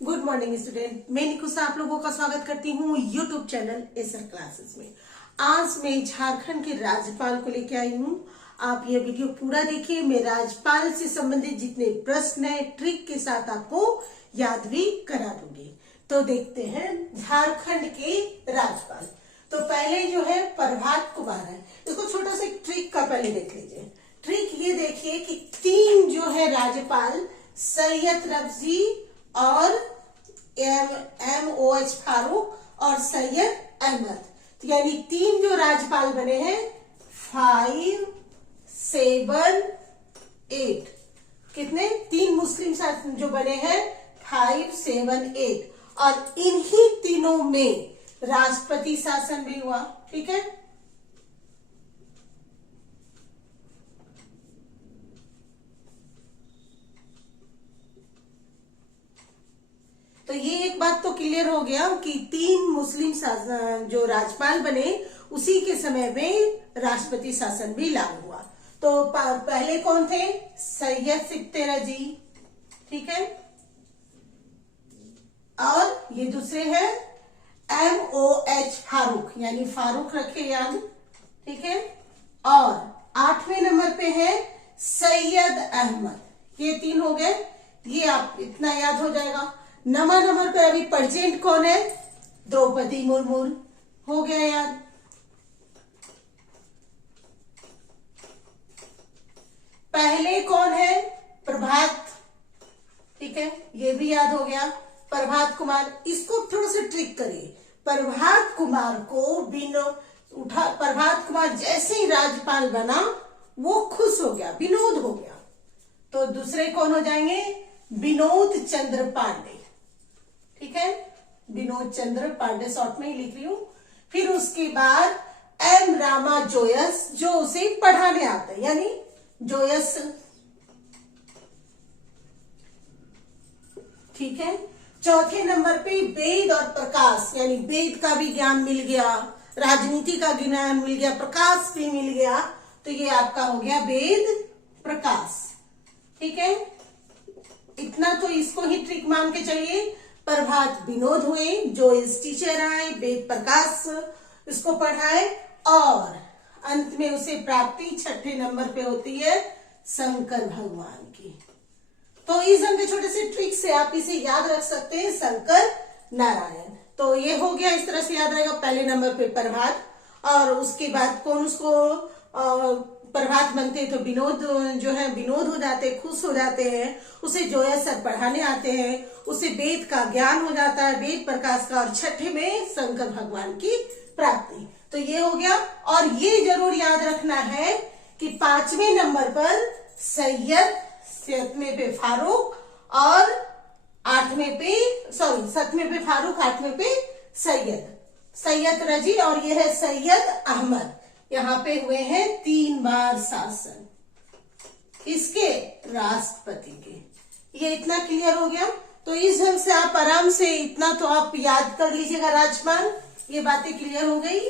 Good morning student, मैं निकुसा आप लोगों का स्वागत करती हूँ यूट्यूब चैनल एसर क्लासेस में। आज मैं झारखंड के राज्यपाल को लेके आई हूँ। आप ये वीडियो पूरा देखिए। मैं राज्यपाल से संबंधित जितने प्रश्न है ट्रिक के साथ आपको याद भी करा दूंगी। तो देखते हैं झारखंड के राज्यपाल। तो पहले जो है प्रभात कुमार है। इसको छोटा सा ट्रिक का पहले देख लीजिए। ट्रिक ये देखिए कि तीन जो है राज्यपाल सैयद रफजी और MOH फारूक और सैयद अहमद, तो यानी तीन जो राज्यपाल बने हैं 5, 7, 8। कितने? तीन मुस्लिम शासन जो बने हैं 5, 7, 8 और इन्हीं तीनों में राष्ट्रपति शासन भी हुआ। ठीक है। तो ये एक बात तो क्लियर हो गया कि तीन मुस्लिम जो राज्यपाल बने उसी के समय में राष्ट्रपति शासन भी लागू हुआ। तो पहले कौन थे? सैयद सिक्ते रजी। ठीक है। और ये दूसरे हैं MOH फारूक, यानी फारूक रखे याद। ठीक है। और 8वें नंबर पे है सैयद अहमद। ये तीन हो गए। ये आप इतना याद हो जाएगा। 9वां नंबर पे अभी प्रेजेंट कौन है? द्रौपदी मुर्मू। हो गया याद। पहले कौन है? प्रभात। ठीक है, ये भी याद हो गया। प्रभात कुमार। इसको थोड़ा सा ट्रिक करिए। प्रभात कुमार को प्रभात कुमार जैसे ही राज्यपाल बना वो खुश हो गया, विनोद हो गया। तो दूसरे कौन हो जाएंगे? विनोद चंद्र पांडे। ठीक है, विनोद चंद्र पांडे, शॉर्ट में ही लिख रही हूं। फिर उसके बाद M रामा जोयस, जो उसे पढ़ाने आता है, यानी जोयस। ठीक है। चौथे नंबर पे वेद और प्रकाश, यानी वेद का भी ज्ञान मिल गया, राजनीति का ज्ञान मिल गया, प्रकाश भी मिल गया। तो ये आपका हो गया वेद प्रकाश। ठीक है। इतना तो इसको ही ट्रिक मान के चलिए। प्रभात विनोद हुए, जोयस टीचर आए, वेद प्रकाश इसको पढ़ाए और अंत में उसे प्राप्ति 6ठे नंबर पे होती है शंकर भगवान की। तो इस अंक के छोटे से ट्रिक से आप इसे याद रख सकते हैं, शंकर नारायण। तो ये हो गया, इस तरह से याद रहेगा। पहले नंबर पे प्रभात और उसके बाद कौन उसको प्रभात बनते तो विनोद जो है विनोद हो जाते, खुश हो जाते हैं। उसे जोयस सर पढ़ाने आते हैं, उसे वेद का ज्ञान हो जाता है, वेद प्रकाश का, और 6ठे में शंकर भगवान की प्राप्ति। तो ये हो गया। और ये जरूर याद रखना है कि 5वें नंबर पर सैयद, 7वें पे फारूक और 7वें पे फारूक, 8वें पे सैयद रजी और ये है सैयद अहमद। यहाँ पे हुए हैं 3 बार शासन इसके राष्ट्रपति के। ये इतना क्लियर हो गया। तो इस ढंग से आप आराम से इतना तो आप याद कर लीजिएगा राज्यपाल। ये बातें क्लियर हो गई।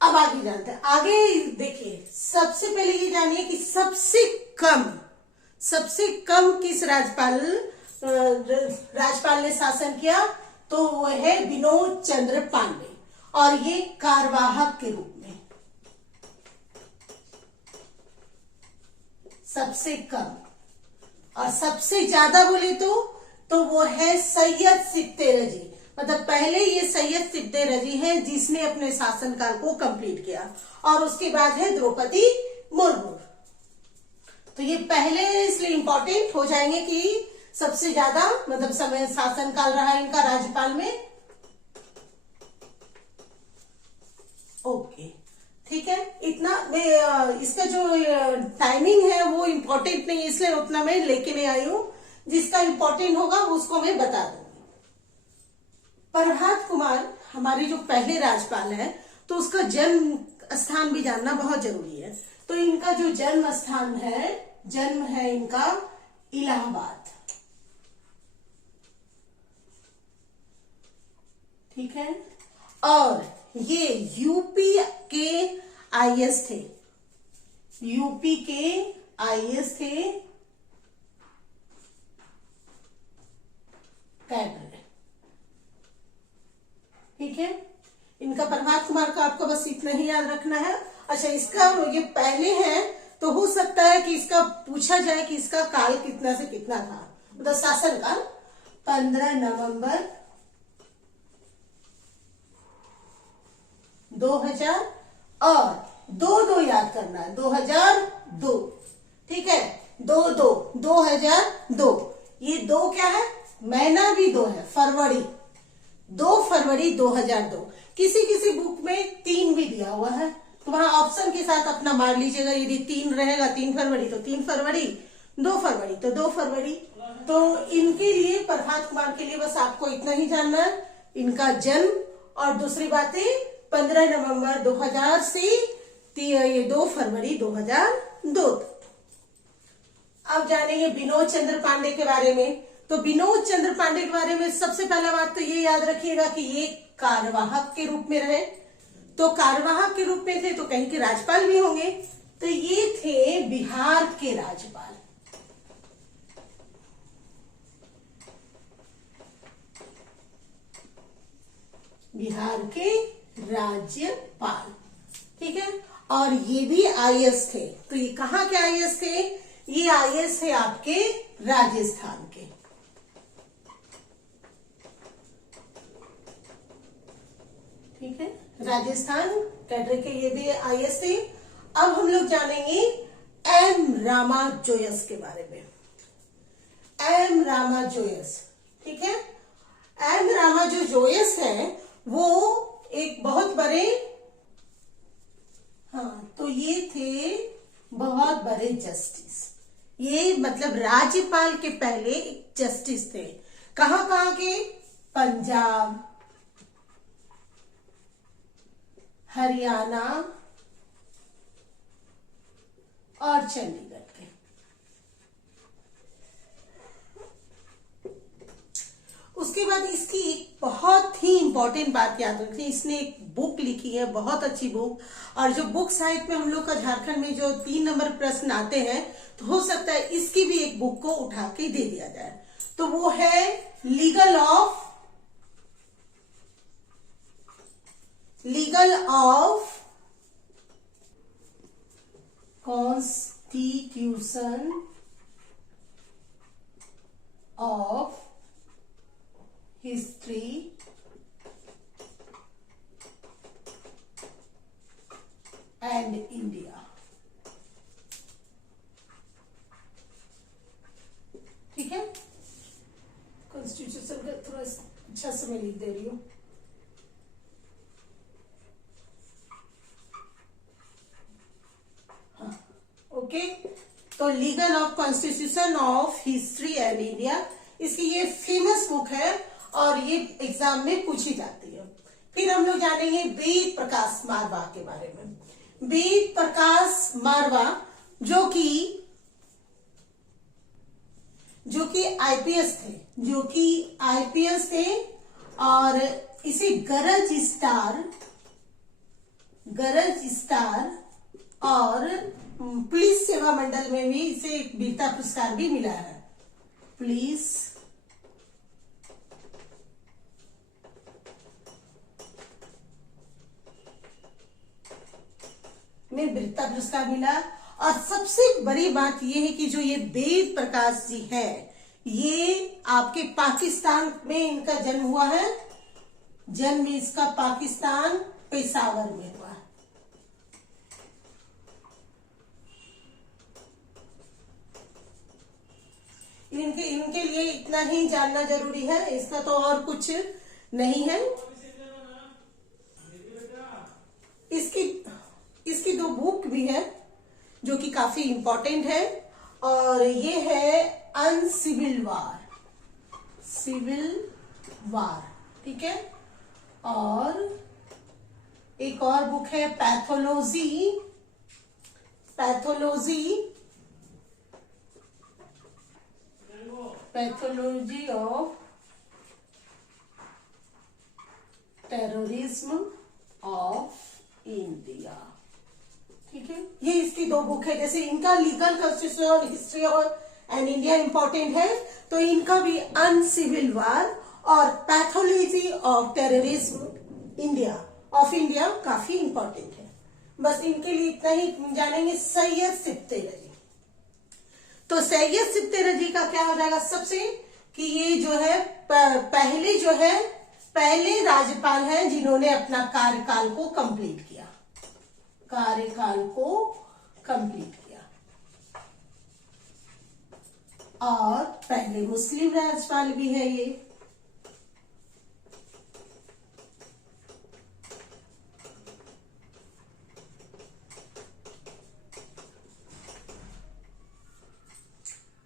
अब आगे जानते हैं। आगे देखिए, सबसे पहले ये जानिए कि सबसे कम किस राज्यपाल ने शासन किया? तो वो है विनोद चंद्र पांडे, और ये कार्यवाहक के रूप में सबसे कम। और सबसे ज्यादा बोले तो वो है सैयद सिक्ते रजी। मतलब पहले ये सैयद सिक्ते रजी है जिसने अपने शासनकाल को कंप्लीट किया, और उसके बाद है द्रौपदी मुर्मू। तो ये पहले इसलिए इंपॉर्टेंट हो जाएंगे कि सबसे ज्यादा मतलब समय शासनकाल रहा इनका राज्यपाल में। ओके, ठीक है। इतना मैं इसका जो टाइमिंग है वो इम्पोर्टेंट नहीं है, इसलिए उतना मैं लेके नहीं आई हूं। जिसका इम्पोर्टेंट होगा उसको मैं बता दूंगी। प्रभात कुमार हमारे जो पहले राज्यपाल है, तो उसका जन्म स्थान भी जानना बहुत जरूरी है। तो इनका जो जन्म है इनका इलाहाबाद। ठीक है। और ये यूपी के IAS थे। यूपी के IAS थे बस इतना ही याद रखना है। अच्छा, इसका ये पहले है तो हो सकता है कि इसका पूछा जाए कि इसका काल कितना से कितना था, मतलब शासन काल 15 नवंबर 2000 और 2 याद करना है, 2002, ठीक है, 2002। ये 2 क्या है, महीना भी 2 है, फरवरी, 2 फरवरी 2002। किसी किसी बुक में 3 भी दिया हुआ है, तो वहां ऑप्शन के साथ अपना मार लीजिएगा। यदि 3 रहेगा 3 फरवरी तो 3 फरवरी, 2 फरवरी तो 2 फरवरी। तो इनके लिए, प्रभात कुमार के लिए बस आपको इतना ही जानना है, इनका जन्म, और दूसरी बातें 15 नवंबर 2000 से ये 2 फरवरी 2002। अब जानेंगे विनोद चंद्र पांडे के बारे में। तो विनोद चंद्र पांडे के बारे में सबसे पहला बात तो ये याद रखिएगा कि ये कार्यवाहक के रूप में रहे। तो कार्यवाहक के रूप में थे तो कहीं के राज्यपाल भी होंगे, तो ये थे बिहार के राज्यपाल। बिहार के राज्यपाल, ठीक है। और ये भी आईएएस थे। तो ये कहाँ के आईएएस थे, ये आईएएस थे आपके राजस्थान के, ठीक है, राजस्थान कैडर के ये भी आईएएस थे। अब हम लोग जानेंगे एम रामा जोयस के बारे में। एम रामा जोयस, ठीक है। एम रामा जो जोयस है वो एक बहुत बड़े, हाँ, तो ये थे बहुत बड़े जस्टिस। ये मतलब राज्यपाल के पहले एक जस्टिस थे। कहां कहां के, पंजाब, हरियाणा और चंडीगढ़ के। उसके बाद इसकी एक बहुत ही इंपॉर्टेंट बात याद रखनी, इसने एक बुक लिखी है, बहुत अच्छी बुक। और जो बुक साहित्य में हम लोग का झारखंड में जो 3 नंबर प्रश्न आते हैं, तो हो सकता है इसकी भी एक बुक को उठा के दे दिया जाए। तो वो है legal of constitution of history and India, ठीक है। कॉन्स्टिट्यूशन का थोड़ा अच्छा से मैं लिख दे रही हूं। हाँ, ओके। तो legal of constitution of history and India, इसकी ये फेमस बुक है और ये एग्जाम में पूछी जाती है। फिर हम लोग जानेंगे वेद प्रकाश मारवा के बारे में। वेद प्रकाश मारवा जो कि आईपीएस थे, और इसे गरज स्टार और पुलिस सेवा मंडल में भी इसे एक वीरता पुरस्कार भी मिला है। पुलिस में वीरता पुरस्कार मिला। और सबसे बड़ी बात यह है कि जो ये वेद प्रकाश जी है, ये आपके पाकिस्तान में इनका जन्म हुआ है। जन्म इसका पाकिस्तान पेशावर में हुआ है। इनके लिए इतना ही जानना जरूरी है, इसका तो और कुछ नहीं है। इसकी 2 बुक भी है जो कि काफी इंपॉर्टेंट है, और ये है अनसिविल वार, ठीक है। और एक और बुक है pathology of terrorism of India, ठीक है। ये इसकी 2 बुक है। जैसे इनका लीगल कॉन्स्टिट्यूशन और हिस्ट्री और एंड इंडिया इंपॉर्टेंट है, तो इनका भी अनसिविल वार और pathology of terrorism India of India काफी इंपॉर्टेंट है। बस इनके लिए इतना ही जानेंगे। सैयद सिब्ते रजी, तो सैयद सिब्ते रजी का क्या हो जाएगा सबसे, कि ये जो है पहले राज्यपाल हैं जिन्होंने अपना कार्यकाल को कंप्लीट किया, और पहले मुस्लिम राज्यपाल भी है ये।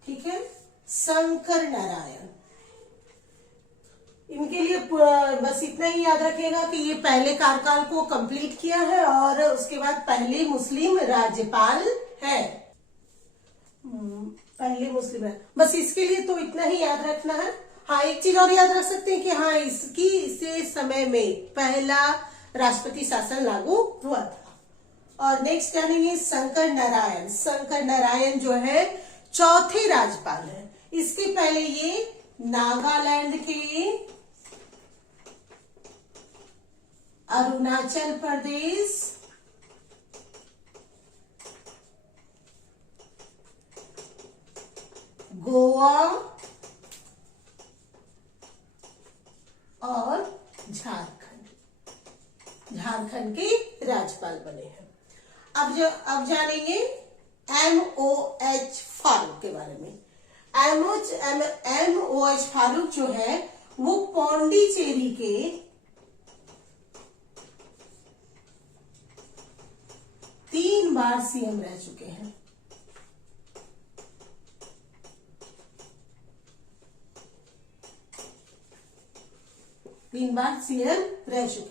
ठीक है, शंकर नारायण। इनके लिए बस इतना ही याद रखिएगा कि ये पहले कार्यकाल को कंप्लीट किया है और उसके बाद पहले मुस्लिम राज्यपाल है, पहले मुस्लिम है। बस इसके लिए तो इतना ही याद रखना है। हाँ, एक चीज और याद रख सकते हैं कि हाँ, इसे समय में पहला राष्ट्रपति शासन लागू हुआ था। और नेक्स्ट जानेंगे शंकर नारायण। शंकर नारायण जो है चौथे राज्यपाल है। इसके पहले ये नागालैंड के, अरुणाचल प्रदेश, गोवा और झारखंड के राज्यपाल बने हैं। अब जानेंगे MOH फारूक के बारे में। MOH फारूक जो है वो पौंडीचेरी के तीन बार सीएम रह चुके हैं।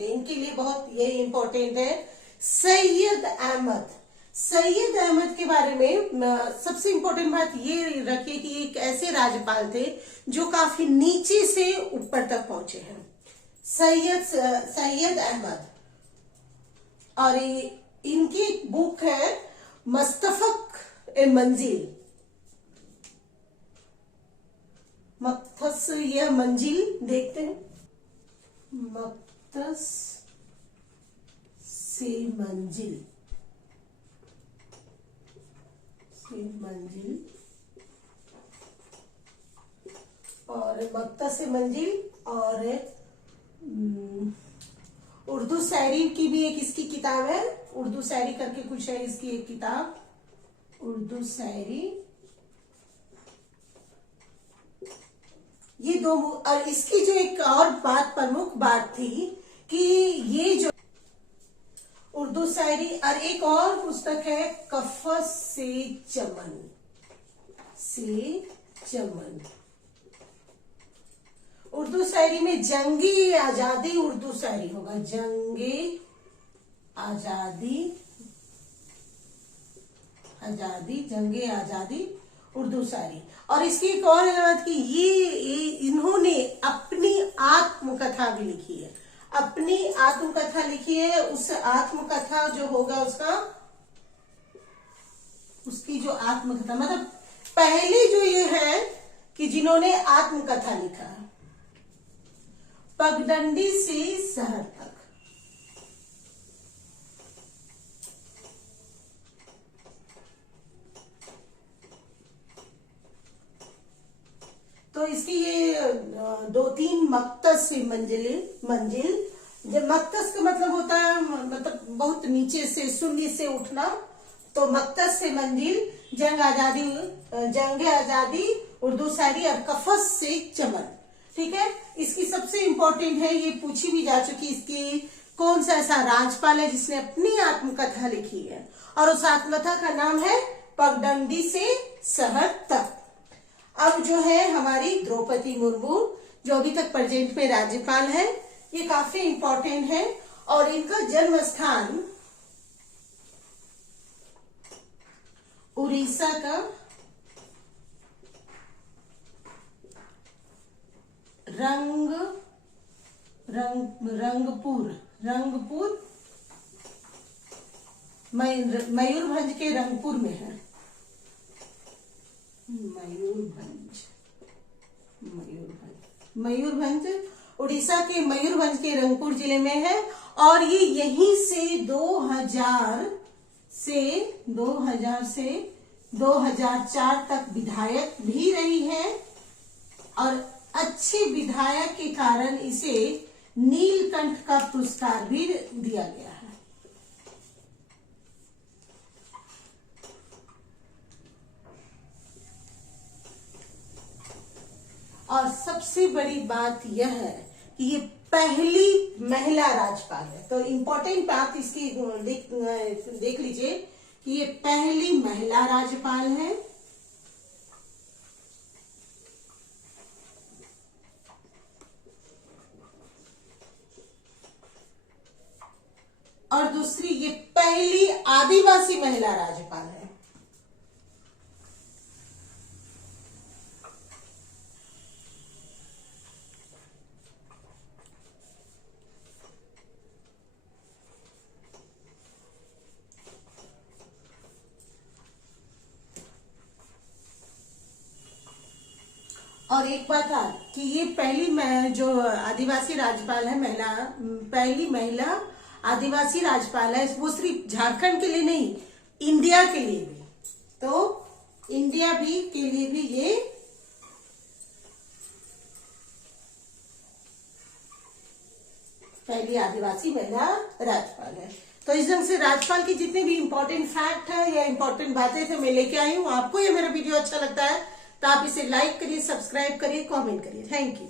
इनके लिए बहुत ये इंपॉर्टेंट है। सैयद अहमद के बारे में सबसे इंपॉर्टेंट बात ये रखिए कि एक ऐसे राज्यपाल थे जो काफी नीचे से ऊपर तक पहुंचे हैं। सैयद अहमद, और इनकी बुक है मस्तफक ए मंजिल। मक्तस यह मंजिल देखते हैं, मक्तस से मंजिल और मक्तस से मंजिल, और उर्दू शायरी की भी एक इसकी किताब है। उर्दू शायरी करके कुछ है इसकी एक किताब, उर्दू शायरी। ये दो, और इसकी जो एक और प्रमुख बात थी कि ये जो उर्दू शायरी, और एक और पुस्तक है कफ़स से चमन। उर्दू शायरी में जंगी आजादी उर्दू शायरी होगा, जंगी आजादी उर्दू शायरी। और इसकी एक और बात कि ये इन्होंने अपनी आत्मकथा भी लिखी है, उस आत्मकथा जो होगा उसकी जो आत्मकथा, मतलब पहले जो ये है कि जिन्होंने आत्मकथा लिखा, पगडंडी से शहर तक। तो इसकी ये 2-3 मक्तस से मंजिल। जब मक्तस का मतलब होता है मतलब बहुत नीचे से, शून्य से उठना, तो मक्तस से मंजिल, जंग आजादी उर्दू शायरी, और कफ़स से चमन। ठीक है, इसकी सबसे इंपॉर्टेंट है, ये पूछी भी जा चुकी, इसकी कौन सा ऐसा राज्यपाल है जिसने अपनी आत्मकथा लिखी है, और उस आत्मकथा का नाम है पगडंडी से शहर तक। अब जो है हमारी द्रौपदी मुर्मू, जो अभी तक प्रेजेंट में राज्यपाल है, ये काफी इंपॉर्टेंट है। और इनका जन्म स्थान उड़ीसा का रंगपुर मयूरभंज के रंगपुर में है। मयूरभंज उड़ीसा के मयूरभंज के रंगपुर जिले में है। और ये यहीं से 2000 से 2004 तक विधायक भी रही है और अच्छे विधायक के कारण इसे नीलकंठ का पुरस्कार भी दिया गया है। और सबसे बड़ी बात यह है कि ये पहली महिला राज्यपाल है। तो इम्पोर्टेंट बात इसकी देख लीजिए कि ये पहली महिला राज्यपाल है और दूसरी ये पहली आदिवासी महिला राज्यपाल है। और एक बात है कि ये पहली जो आदिवासी राज्यपाल है पहली महिला आदिवासी राज्यपाल है, वो सिर्फ झारखंड के लिए नहीं, इंडिया के लिए भी। तो इंडिया के लिए भी ये पहली आदिवासी महिला राज्यपाल है। तो इस ढंग से राज्यपाल की जितने भी इंपॉर्टेंट फैक्ट है या इंपॉर्टेंट बातें थे मैं लेके आई हूँ। आपको ये मेरा वीडियो अच्छा लगता है तो आप इसे लाइक करिए, सब्सक्राइब करिए, कमेंट करिए। Thank you.